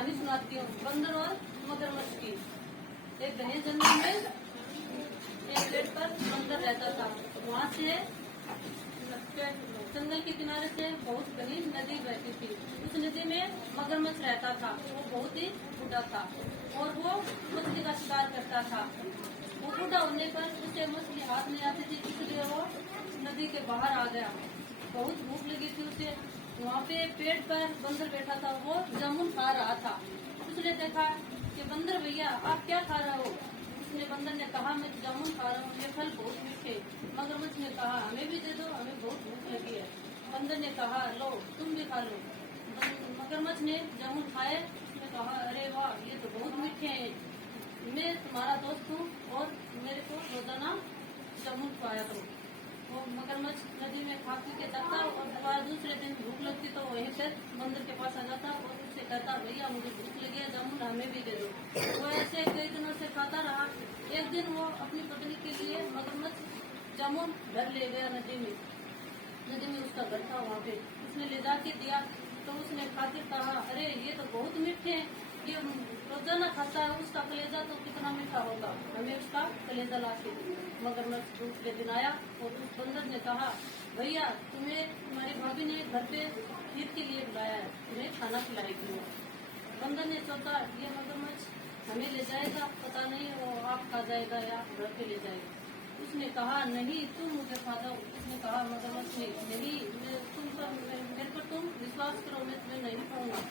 कहानी सुनाती हूँ बंदर और मगरमच्छ की। एक घने जंगल में एक पेड़ पर बंदर रहता था। वहाँ से जंगल के किनारे से बहुत घनी नदी बहती थी। उस नदी में मगरमच्छ रहता था। वो बहुत ही बूढ़ा था और वो मछली का शिकार करता था। वो बूढ़ा होने पर उसे मछली हाथ में आती थी, इसलिए वो नदी के बाहर आ गया। बहुत भूख लगी थी उसे। वहाँ पे पेड़ पर बंदर बैठा था, वो जामुन खा रहा था। उसने देखा कि बंदर भैया आप क्या खा रहे हो? उसने बंदर ने कहा मैं जामुन खा रहा हूँ, ये फल बहुत मीठे। मगरमच्छ ने कहा हमें भी दे दो, हमें बहुत भूख लगी है। बंदर ने कहा लो तुम भी खा लो। मगरमच्छ ने जामुन खाए। उसने कहा अरे वाह ये तो बहुत मीठे हैं, मैं तुम्हारा दोस्त हूँ और मेरे को रोजाना जामुन खवाया करो। वो मगरमच्छ नदी में खा पी के जाता और दोबारा दूसरे दिन भूख लगती तो वहीं पर बंदर के पास आ जाता और उससे कहता भैया मुझे भूख लगी है, जामुन हमें भी दे दो। वो ऐसे कई दिनों से खाता रहा। एक दिन वो अपनी पत्नी के लिए मगरमच्छ जामुन घर ले गया नदी में। नदी में उसका घर था, वहाँ पे उसने ले जाके दिया तो उसने खाते कहा अरे ये तो बहुत मीठे हैं, ये रोजाना खाता है, उसका कलेजा तो कितना मीठा होगा, हमें उसका कलेजा ला के। मगरमच्छ दूसरे दिन आया और उस बंदर ने कहा भैया तुम्हें तुम्हारी भाभी ने घर पे खीर के लिए बुलाया है, तुम्हें खाना खिलाएगी। बंदर ने सोचा ये मगरमच्छ हमें ले जाएगा, पता नहीं वो आप खा जाएगा या घर पे ले जाएगा। उसने कहा नहीं तुम मुझे खा जाओ। उसने कहा मगरमच्छ ने नहीं तुम पर मेरे पर तुम विश्वास करो, मैं तुम्हें नहीं खाऊंगा।